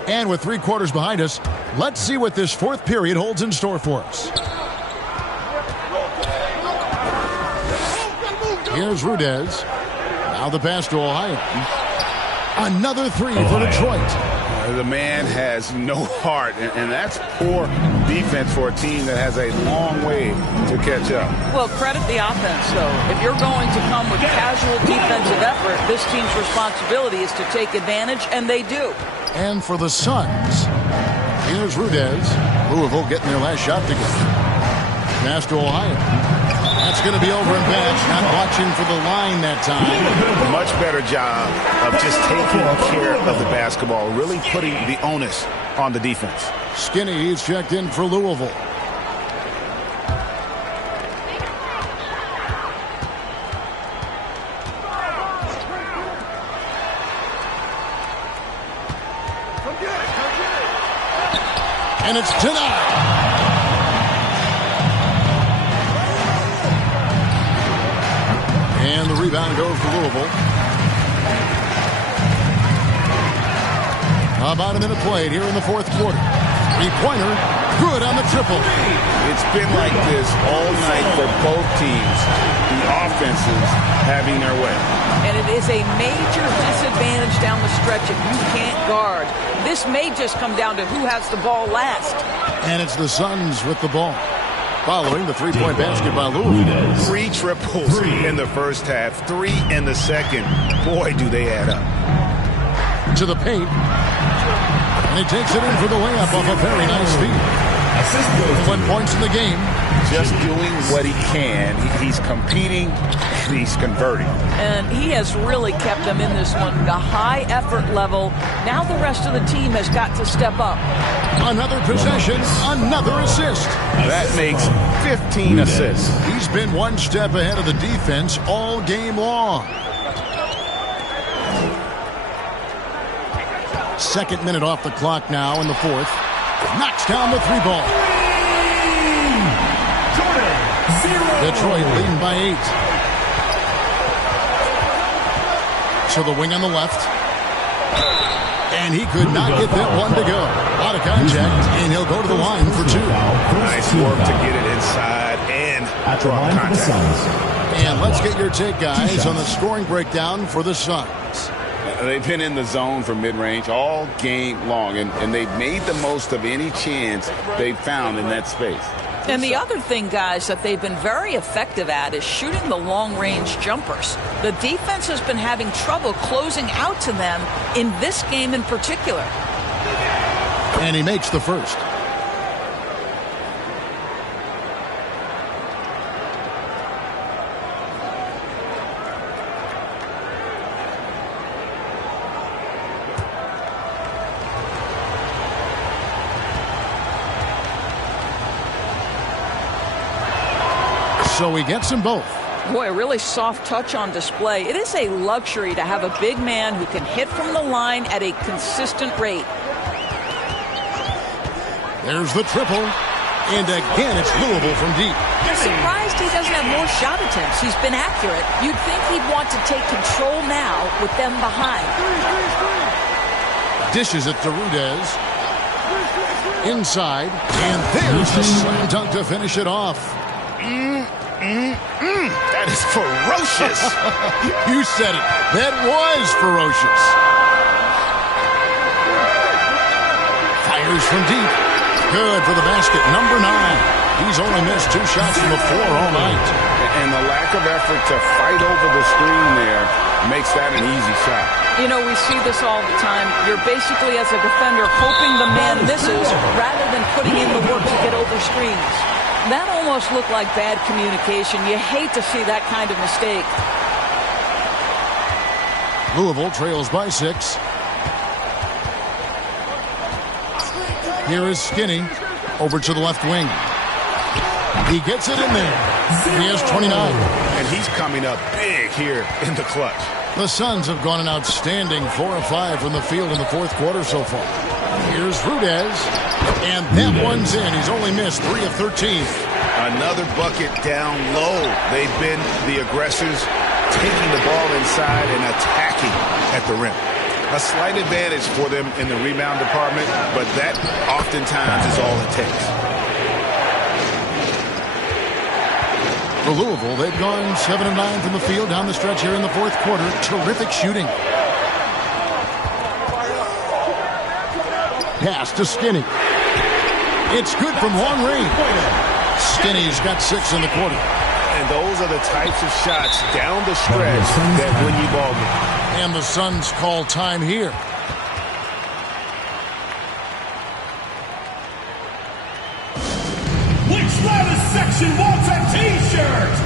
And with 3 quarters behind us, let's see what this fourth period holds in store for us. Here's Rudez. Now the pass to Ohio. Another three for Detroit. The man has no heart, and that's poor defense for a team that has a long way to catch up. Well, credit the offense, though. If you're going to come with casual defensive effort, this team's responsibility is to take advantage, and they do. And for the Suns, here's Rudez. Louisville getting their last shot together. Pass to Ohio. That's going to be over and back. Not watching for the line that time. Much better job of just taking care of the basketball, really putting the onus on the defense. Skinny is checked in for Louisville. And it's denied. And the rebound goes to Louisville. About a minute played here in the fourth quarter. Three-pointer, good on the triple. It's been like this all night for both teams. The offenses having their way. And it is a major disadvantage down the stretch if you can't guard. This may just come down to who has the ball last. And it's the Suns with the ball. Following the three-point basket by Louisville. 3 triples in the first half, 3 in the second. Boy, do they add up. To the paint. And he takes it in for the layup off a very nice feed. 1 point in the game. Just doing what he can. He's competing. He's converting. And he has really kept them in this one. The high effort level. Now the rest of the team has got to step up. Another possession, another assist. That makes 15 assists. He's been one step ahead of the defense all game long. Second minute off the clock now in the fourth. Knocks down the three ball. Detroit leading by 8. To the wing on the left. And he could not get that one to go. Out of contact, and he'll go to the line for 2. Nice work to get it inside and draw contact. And let's get your take, guys, on the scoring breakdown for the Suns. They've been in the zone for mid-range all game long, and they've made the most of any chance they've found in that space. And the other thing, guys, that they've been very effective at is shooting the long-range jumpers. The defense has been having trouble closing out to them in this game in particular. And he makes the first. So he gets them both. Boy, a really soft touch on display. It is a luxury to have a big man who can hit from the line at a consistent rate. There's the triple. And again, it's Louisville from deep. I'm surprised he doesn't have more shot attempts. He's been accurate. You'd think he'd want to take control now with them behind. Dishes it to Rudez. Inside. And there's the slam dunk to finish it off. That is ferocious. You said it. That was ferocious. Fires from deep. Good for the basket. Number 9. He's only missed 2 shots from the floor all night. And the lack of effort to fight over the screen there makes that an easy shot. You know, we see this all the time. You're basically, as a defender, hoping the man misses rather than putting in the work to get over screens. That almost looked like bad communication. You hate to see that kind of mistake. Louisville trails by 6. Here is Skinny over to the left wing. He gets it in there. He has 29. And he's coming up big here in the clutch. The Suns have gone an outstanding 4 of 5 from the field in the fourth quarter so far. Here's Rudez. And that one's in. He's only missed 3 of 13. Another bucket down low. They've been the aggressors, taking the ball inside and attacking at the rim. A slight advantage for them in the rebound department, but that oftentimes is all it takes. For Louisville, they've gone 7 of 9 from the field down the stretch here in the fourth quarter. Terrific shooting. Pass to Skinny. It's good from long range. Skinny's got 6 in the quarter. And those are the types of shots down the stretch that win you ball games. And the Suns call time here. Which loudest section wants a t-shirt?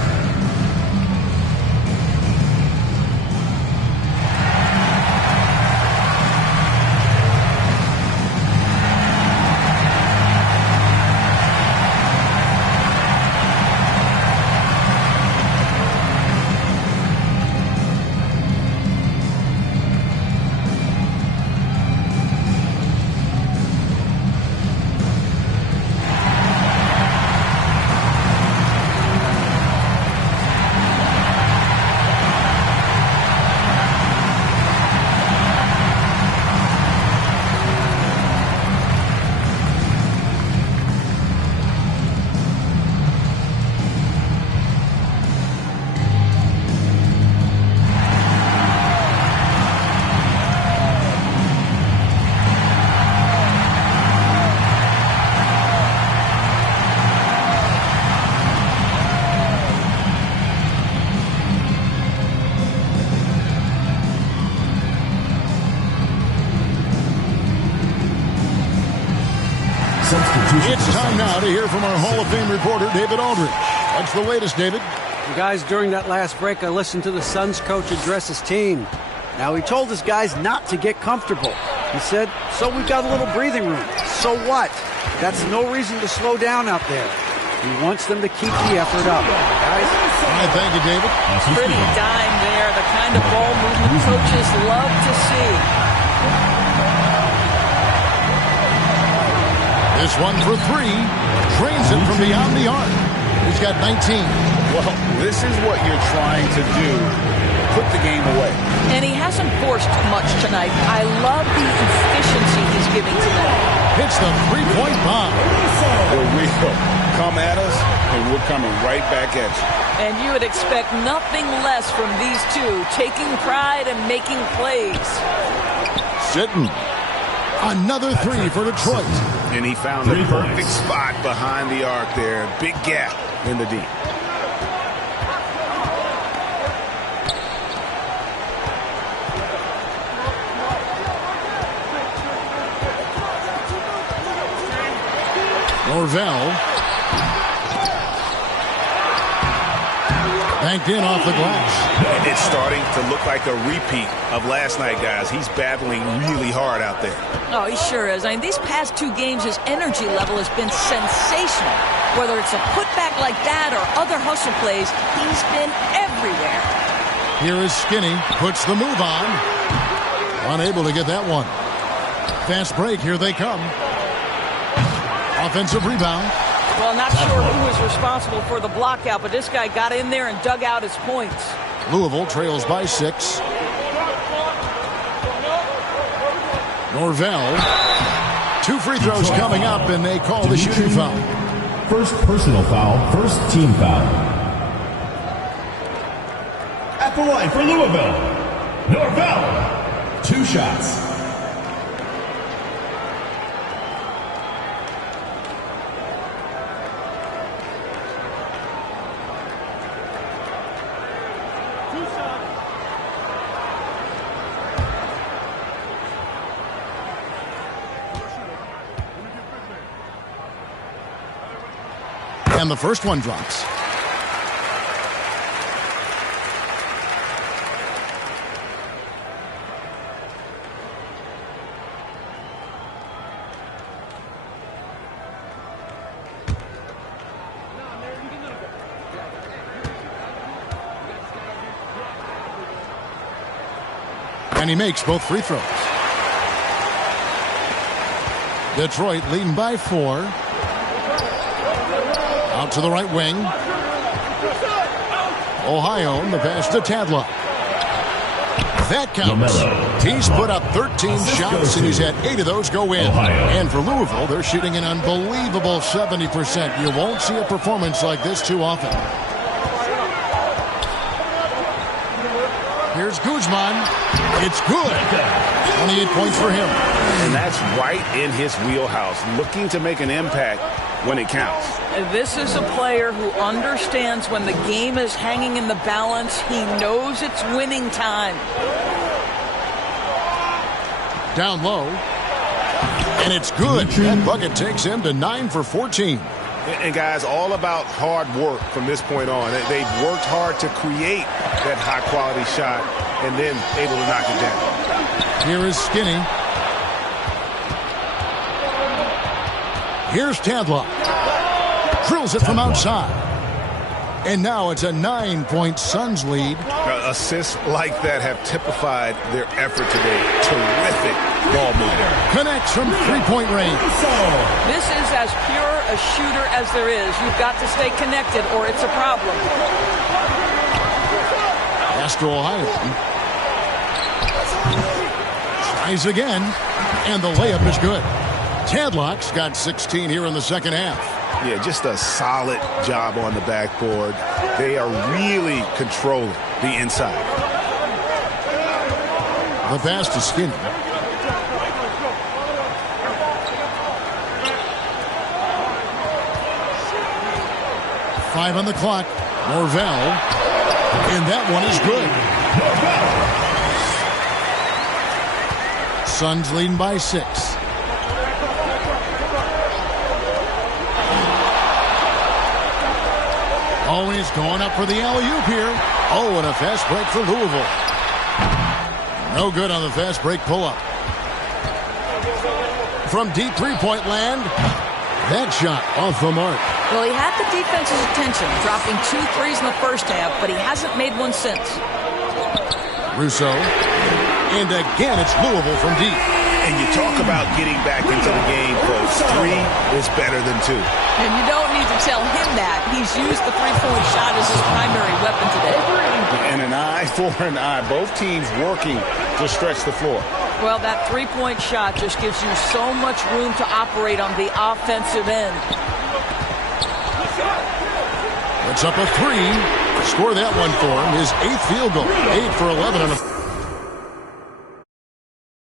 It's time now to hear from our Hall of Fame reporter, David Aldridge. What's the latest, David? Guys, during that last break, I listened to the Suns coach address his team. Now, he told his guys not to get comfortable. He said, so we've got a little breathing room. So what? That's no reason to slow down out there. He wants them to keep the effort up. Guys? All right, thank you, David. Pretty dime there. The kind of ball movement coaches love to see. This one for three. Drains it from beyond the arc. He's got 19. Well, this is what you're trying to do. Put the game away. And he hasn't forced much tonight. I love the efficiency he's giving tonight. Hits the three-point bomb. Well, we come at us, and we're coming right back at you. And you would expect nothing less from these two, taking pride and making plays. Sitting. Another three for Detroit. And he found the perfect spot behind the arc there. Big gap in the deep. Norvell. Banked in off the glass. And it's starting to look like a repeat of last night, guys. He's battling really hard out there. Oh, he sure is. I mean, these past two games, his energy level has been sensational. Whether it's a putback like that or other hustle plays, he's been everywhere. Here is Skinny. Puts the move on. Unable to get that one. Fast break. Here they come. Offensive rebound. Well, not sure who was responsible for the block out, but this guy got in there and dug out his points. Louisville trails by 6. Norvell. 2 free throws coming up, and they call the shooting foul. First personal foul, first team foul. At the line for Louisville, Norvell. 2 shots. And the first one drops. And he makes both free throws. Detroit leading by 4. Out to the right wing. Ohio, the pass to Tadlock. That counts. He's put up 13 shots, and he's had 8 of those go in. And for Louisville, they're shooting an unbelievable 70%. You won't see a performance like this too often. Here's Guzman. It's good. 28 points for him. And that's right in his wheelhouse, looking to make an impact when it counts. This is a player who understands when the game is hanging in the balance. He knows it's winning time. Down low. And it's good. That bucket takes him to 9 for 14. And guys, all about hard work from this point on. They've worked hard to create that high-quality shot and then able to knock it down. Here is Skinny. Here's Tadlock. Drills it from outside. And now it's a 9-point Suns lead. Assists like that have typified their effort today. Terrific ball movement. Connects from three-point range. This is as pure a shooter as there is. You've got to stay connected or it's a problem. Pass to Ohio. Tries again. And the layup is good. Tadlock's got 16 here in the second half. Yeah, just a solid job on the backboard. They are really controlling the inside. The pass to Skinny. Five on the clock. Norvell. And that one is good. Suns leading by 6. Oh, and he's going up for the alley-oop here. Oh, and a fast break for Louisville. No good on the fast break pull-up. From deep three-point land, that shot off the mark. Well, he had the defense's attention, dropping 2 threes in the first half, but he hasn't made one since. Russo. And again, it's Louisville from deep. And you talk about getting back into the game, folks. 3 is better than 2. And you don't need to tell him that. He's used the three-point shot as his primary weapon today. And an eye for an eye. Both teams working to stretch the floor. Well, that three-point shot just gives you so much room to operate on the offensive end. It's up a 3. Score that one for him. His 8th field goal. 8 for 11 on the...